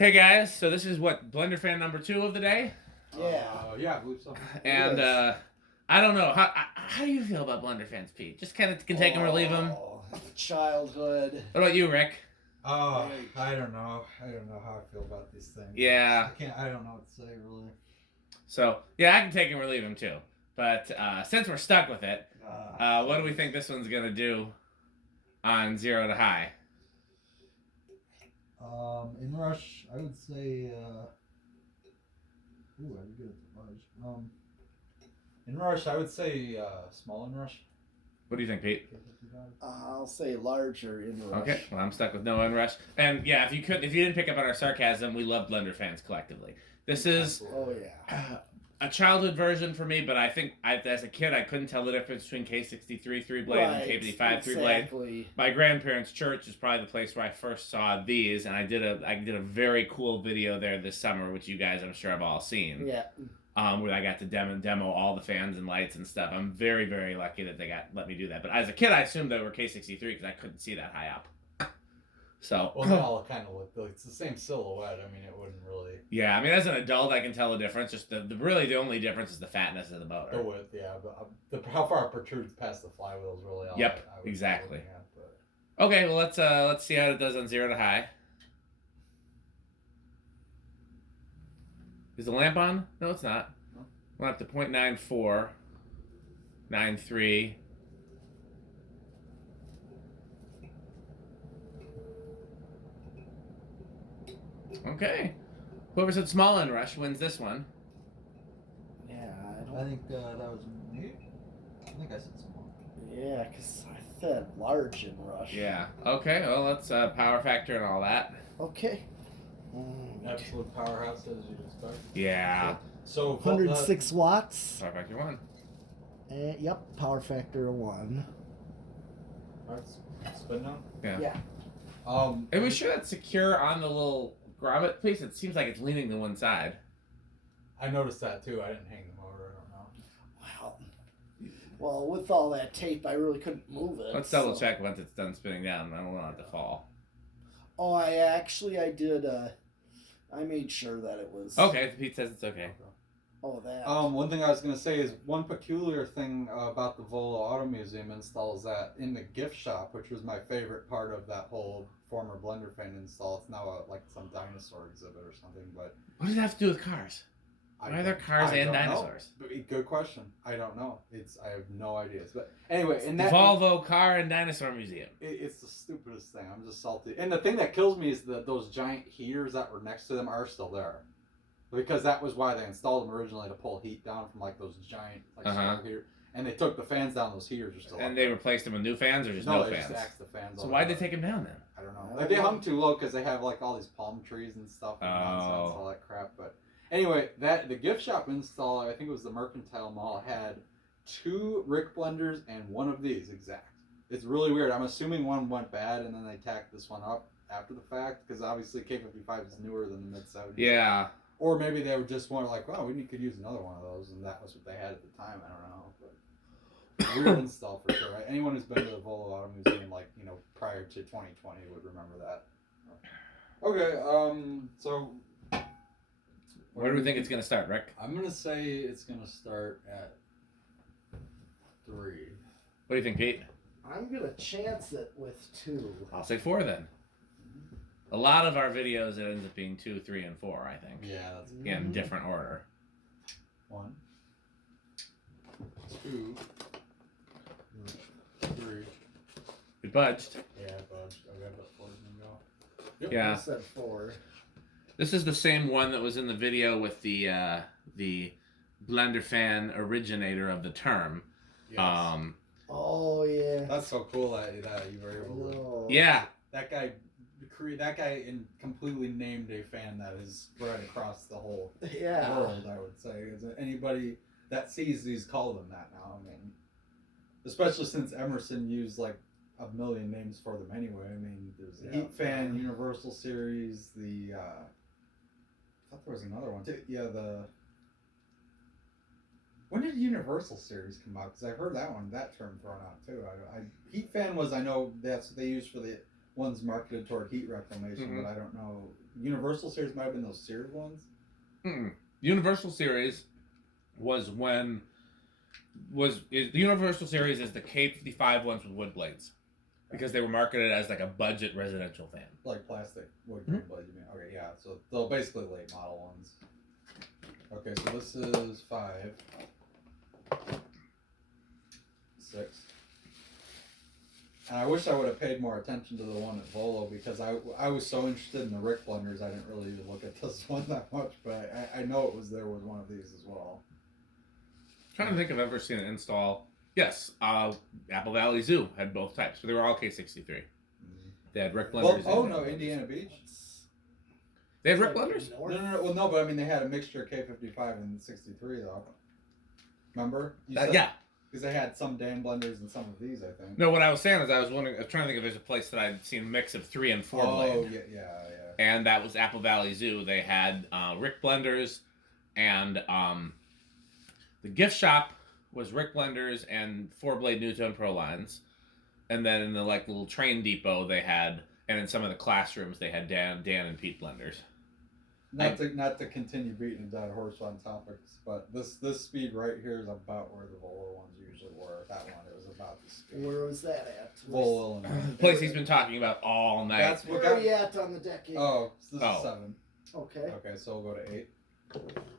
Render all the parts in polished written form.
Hey guys, so this is what Blenderfan number 2 of the day, Yeah, I believe so. and I don't know how do you feel about Blenderfans, Pete? Just kind of can take them or leave them. Childhood. What about you, Rick? Oh, I don't know. I don't know how I feel about these things. Yeah. I don't know what to say really. So yeah, I can take them or leave them too. But since we're stuck with it, what do we think this one's gonna do on 0 to high? In rush, I would say. Ooh, I would get it to large. In rush, I would say small in rush. What do you think, Pete? I'll say larger in rush. Okay, well I'm stuck with no inrush. And yeah, if you didn't pick up on our sarcasm, we love Blenderfans collectively. This is a childhood version for me, but I think as a kid I couldn't tell the difference between K63 3-blade and K55 3-blade. My grandparents' church is probably the place where I first saw these, and I did a very cool video there this summer, which you guys I'm sure have all seen. Yeah. Where I got to demo all the fans and lights and stuff. I'm very, very lucky that they let me do that. But as a kid, I assumed they were K63 because I couldn't see that high up. So. Well, they all kind of look. It's the same silhouette. I mean, it wouldn't really. Yeah, I mean, as an adult, I can tell the difference. Just the only difference is the fatness of the motor. The width, yeah, but how far it protrudes past the flywheel is really all. Yep, I would exactly. At, but... Okay, well let's see how it does on 0 to high. Is the lamp on? No, it's not. No. We're up to 0.94, 93. Okay. Whoever said small in rush wins this one. Yeah, I think that was me. I think I said small. Yeah, because I said large in rush. Yeah. Okay, well let's power factor and all that. Okay. Absolute powerhouse as you'd expect. Yeah. So 106 watts. Power factor 1. Yep, power factor 1. Alright, spin down. Yeah. Are we sure that's secure on the little grommet piece? It seems like it's leaning to one side. I noticed that too. I didn't hang the motor. I don't know. Wow. Well, with all that tape, I really couldn't move it. Let's double check once it's done spinning down. I don't want it to fall. Oh, I did. I made sure that it was. Okay, Pete says it's okay. Oh, that. One thing I was gonna say is one peculiar thing about the Volo Auto Museum install is that in the gift shop, which was my favorite part of that whole former Blenderfan install, it's now like some dinosaur exhibit or something. But what does it have to do with cars? Why are there cars and dinosaurs? Good question. I don't know. I have no ideas. But anyway, in that Volvo Car and Dinosaur Museum. It's the stupidest thing. I'm just salty. And the thing that kills me is that those giant heaters that were next to them are still there, because that was why they installed them originally, to pull heat down from like those giant solar heaters. And they took the fans down. Those heaters are still. And they replaced them with new fans, or just no they fans? just axed the fans. So why'd they take them down then? I don't know. They hung too low because they have like all these palm trees and stuff and nonsense, all that crap. But anyway, the gift shop install, I think it was the Mercantile Mall, had 2 Rick blenders and 1 of these exact. It's really weird. I'm assuming one went bad and then they tacked this one up after the fact, because obviously K55 is newer than the mid-70s. Yeah. Or maybe they were just like, wow, we could use another one of those, and that was what they had at the time. I don't know. But weird install for sure. Right? Anyone who's been to the Volo Auto Museum, prior to 2020 would remember that. Okay, so where do we think it's going to start, Rick? I'm going to say it's going to start at 3. What do you think, Pete? I'm going to chance it with 2. I'll say 4 then. A lot of our videos, it ends up being 2, 3, and 4, I think. Yeah, that's in different order. 1, 2, 3. We budged. Yeah, I budged. Okay, but 4's gonna go. Yep. Yeah. I said 4. This is the same one that was in the video with the Blenderfan originator of the term. Yes. Oh yeah. That's so cool that you were able to. Yeah. That guy completely named a fan that is spread across the whole world, I would say. Is there anybody that sees these call them that now? I mean, especially since Emerson used like a million names for them anyway. I mean, there's the Heat Fan, Universal Series, I thought there was another one too. Yeah, when did Universal Series come out? Because I've heard that term thrown out too. Heat Fan was, I know that's what they used for ones marketed toward heat reclamation, but I don't know. Universal Series might have been those Sears ones. Universal Series was when the Universal Series is the K55 ones with wood blades, because they were marketed as like a budget residential fan, like plastic wood blade. You mean? Okay, yeah. So basically late model ones. Okay, so this is 5, 6. And I wish I would have paid more attention to the one at Volo, because I was so interested in the Rick blenders, I didn't really even look at this one that much, but I know it was there with one of these as well. I'm trying to think if I've ever seen an install. Yes, Apple Valley Zoo had both types, but they were all K63. They had Rick blenders. No, Indiana Beach. They had Rick blenders? No. Well, no, but I mean they had a mixture of K55 and 63 though. Remember? Yeah. Because they had some Dan blenders and some of these, I think. No, what I was saying is I was trying to think if there's a place that I'd seen a mix of 3 and 4 blade. Oh, yeah. And that was Apple Valley Zoo. They had Rick blenders, and the gift shop was Rick blenders and 4-blade Newton Pro lines. And then in the like little train depot they had, and in some of the classrooms they had Dan and Pete blenders. Not to continue beating a dead horse on topics, but this speed right here is about where the Volo ones usually were. That one, it was about the speed. Where was that at? Volo, The place he's been talking about all night. That's what Where are you at on the decade? Oh, so this is 7. Okay. Okay, so we'll go to 8.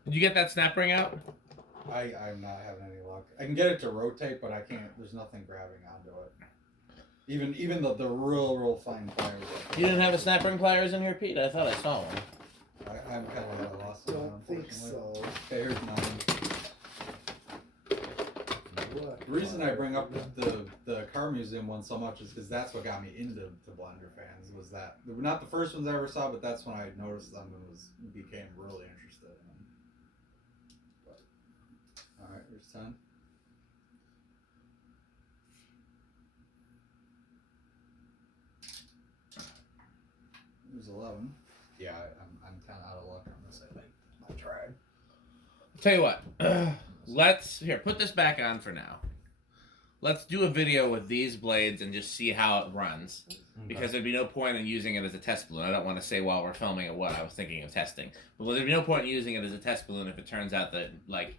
Did you get that snap ring out? I'm not having any luck. I can get it to rotate, but I can't. There's nothing grabbing onto it. Even the real fine pliers. You didn't have a snap ring pliers in here, Pete? I thought I saw one. I'm kind of at a loss. Don't think so. Okay, here's 9. The reason I bring up the car museum one so much is because that's what got me into Blenderfans. Was that they were not the first ones I ever saw, but that's when I noticed them and became really interested in them. But, all right, here's 10. Here's 11. Yeah, I'm kind of out of luck on this. I think I tried. Tell you what, let's put this back on for now. Let's do a video with these blades and just see how it runs, because there'd be no point in using it as a test balloon. I don't want to say while we're filming it what I was thinking of testing, but there'd be no point in using it as a test balloon if it turns out that like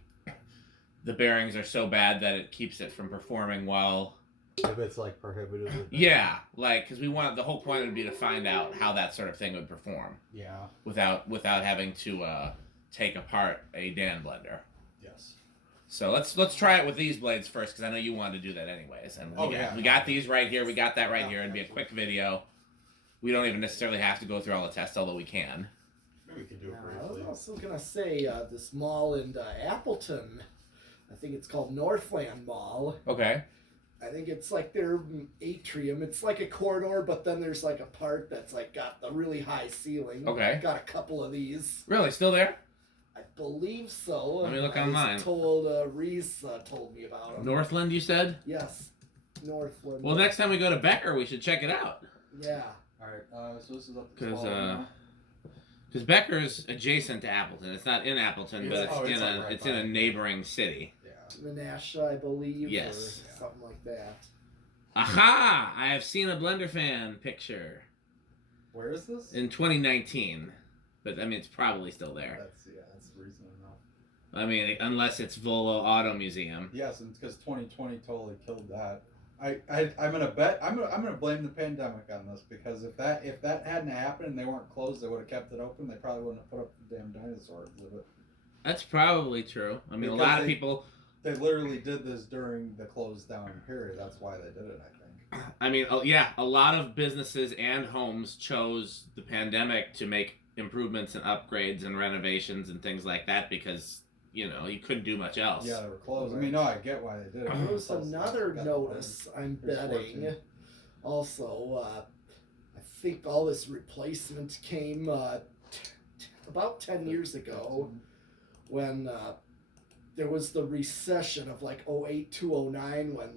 the bearings are so bad that it keeps it from performing while. If it's like prohibitively. Yeah, like because the whole point would be to find out how that sort of thing would perform. Yeah. Without having to take apart a Dan blender. Yes. So let's try it with these blades first, because I know you wanted to do that anyways. And we got these right here. We got that right here. It'd be a quick video. We don't even necessarily have to go through all the tests, although we can. Maybe we could do it I was briefly. also gonna say this mall in Appleton. I think it's called Northland Mall. Okay. I think it's like their atrium. It's like a corridor, but then there's like a part that's like got the really high ceiling. Okay. Got a couple of these. Really? Still there? I believe so. Let me look I online. was told Reese told me about them. Northland, you said? Yes, Northland. Well, next time we go to Becker, we should check it out. Yeah. All right. So this is up to 12 now. Because Becker's adjacent to Appleton. It's not in Appleton, but it's in a neighboring city. Menasha, I believe. Yes. Or something like that. Aha! I have seen a Blenderfan picture. Where is this? In 2019. But, I mean, it's probably still there. That's reason enough. I mean, unless it's Volo Auto Museum. Yes, and because 2020 totally killed that. I'm gonna bet I'm gonna blame the pandemic on this, because if that hadn't happened and they weren't closed, they would have kept it open. They probably wouldn't have put up the damn dinosaur exhibit. That's probably true. I mean, Because a lot of people. They literally did this during the closed down period. That's why they did it, I think. I mean, yeah, a lot of businesses and homes chose the pandemic to make improvements and upgrades and renovations and things like that, because, you couldn't do much else. Yeah, they were closed. I mean, no, I get why they did it. There was another notice, I'm betting. Also, I think all this replacement came about 10 years ago when there was the recession of like 08 to 09 when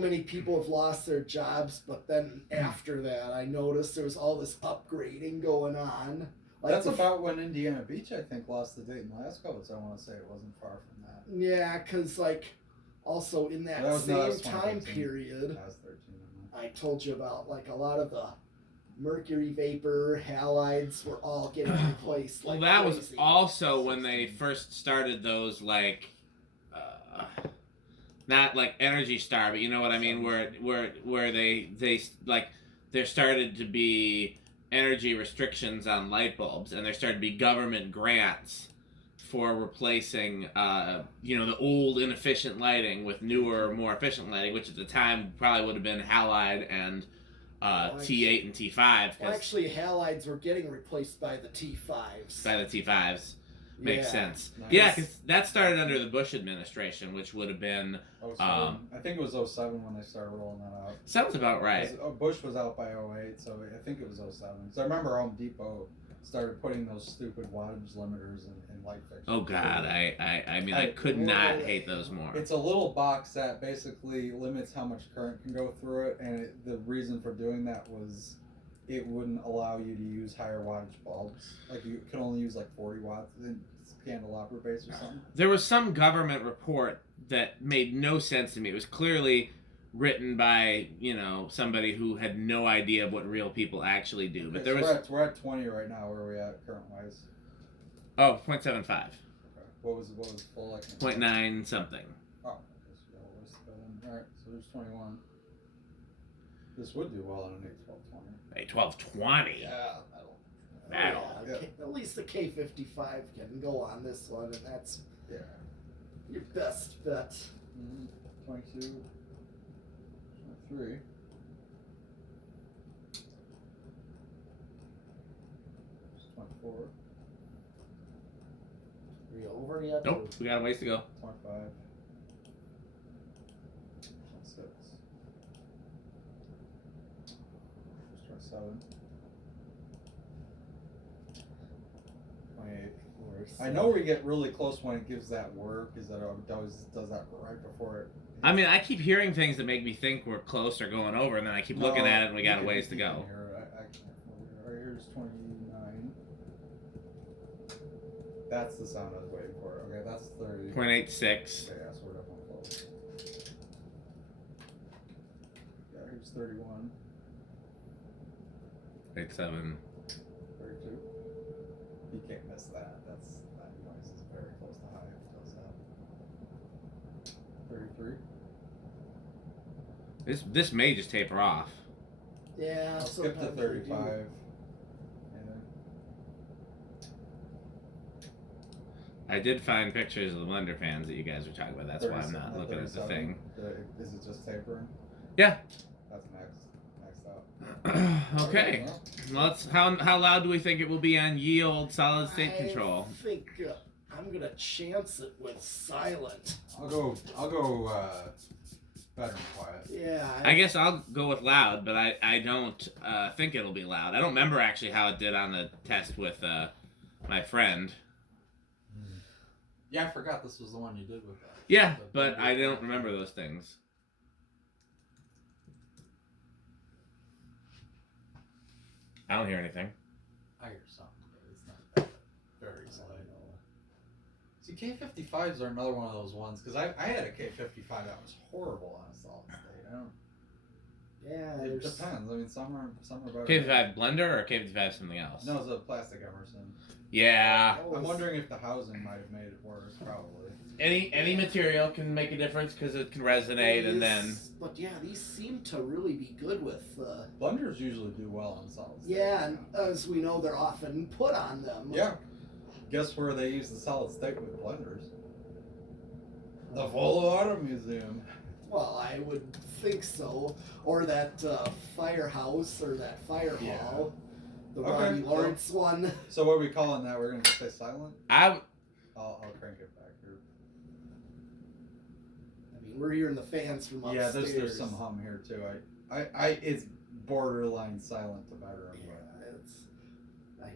many people have lost their jobs, but then after that I noticed there was all this upgrading going on. Like that's about when Indiana Beach, I think, lost the Dayton Lascaux, so I want to say it wasn't far from that. Yeah, because also in that same time period, I told you about, like a lot of the mercury vapor halides were all getting replaced. Well, Like that was crazy. also when they first started those, like, not like Energy Star, but you know what I mean, where they like there started to be energy restrictions on light bulbs, and there started to be government grants for replacing, the old inefficient lighting with newer, more efficient lighting, which at the time probably would have been halide and T8 and T5. Well, actually, halides were getting replaced by the T5s. By the T5s. Makes sense. Nice. Yeah, because that started under the Bush administration, which would have been... 07. I think it was 07 when they started rolling that out. Sounds about right. Bush was out by 08, so I think it was 07. So I remember Home Depot started putting those stupid wattage limiters in light fixtures. Oh God, I could not hate those more. It's a little box that basically limits how much current can go through it, and the reason for doing that was it wouldn't allow you to use higher wattage bulbs. Like you could only use like 40 watts in candelabra base or something. There was some government report that made no sense to me. It was clearly written by, somebody who had no idea of what real people actually do. But there was... We're at 20 right now. Where are we at current wise? Oh, 0.75. Okay. What was full like? 0.9 something. Oh, okay, so all right. So there's 21. This would do well on an 1220. Yeah, That'll. Yeah. At least the K55 can go on this one, and that's your best bet. 22, 23. 24. Are we over yet? Nope, we got a ways to go. 25. 26. 27. 28. I know we get really close when it gives that work. Is that it does that right before it? I mean, I keep hearing things that make me think we're close or going over, and then I keep looking at it and we got a ways to go. Right here's 29. That's the sound I was waiting for. Okay, that's 30. 0.86. Okay, yeah, so we're definitely close. Yeah, here's 31. 0.87. 32. You can't miss that. That noise is very close to high if it does that. 33. This may just taper off. Yeah, I'll skip to 35. I did find pictures of the Blenderfans that you guys were talking about. That's why I'm not looking at the thing. Is it just tapering? Yeah. That's next up. Okay. Well, how loud do we think it will be on ye old solid state control? I think I'm gonna chance it with silent. I'll go better and quiet. Yeah. I guess I'll go with loud, but I don't think it'll be loud. I don't remember actually how it did on the test with my friend. Yeah, I forgot this was the one you did with that. Yeah, but I don't remember those things. I don't hear anything. I hear something, but it's not very slight. See, K55s are another one of those ones, because I had a K55 that was horrible on a solid state. It depends. I mean, some are better. K55 blender or K55 something else? No, it's a plastic Emerson. Yeah. I'm wondering if the housing might have made it worse, probably. Any material can make a difference because it can resonate, and then... But yeah, these seem to really be good with... Blenders usually do well on solid state. Yeah, and as we know, they're often put on them. Yeah. Guess where they use the solid state with blenders? The Volo Auto Museum. Well, I would think so. Or that firehouse, or that fire hall. The Ronnie Lawrence one. So what are we calling that? We're going to say silent? I'll crank it back here. I mean, we're hearing the fans from upstairs. Yeah, there's some hum here too. It's borderline silent to bedroom. Yeah,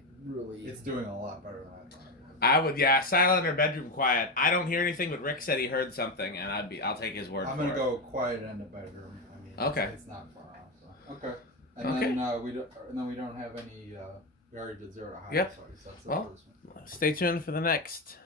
it's doing a lot better than I thought. I would, silent or bedroom quiet. I don't hear anything, but Rick said he heard something, and I'll take his word for it. I'm gonna go quiet end of bedroom. I mean, okay. It's not far off. So. Okay. And then we don't have any. We already did 0 to high. Yep. So that's well, stay tuned for the next.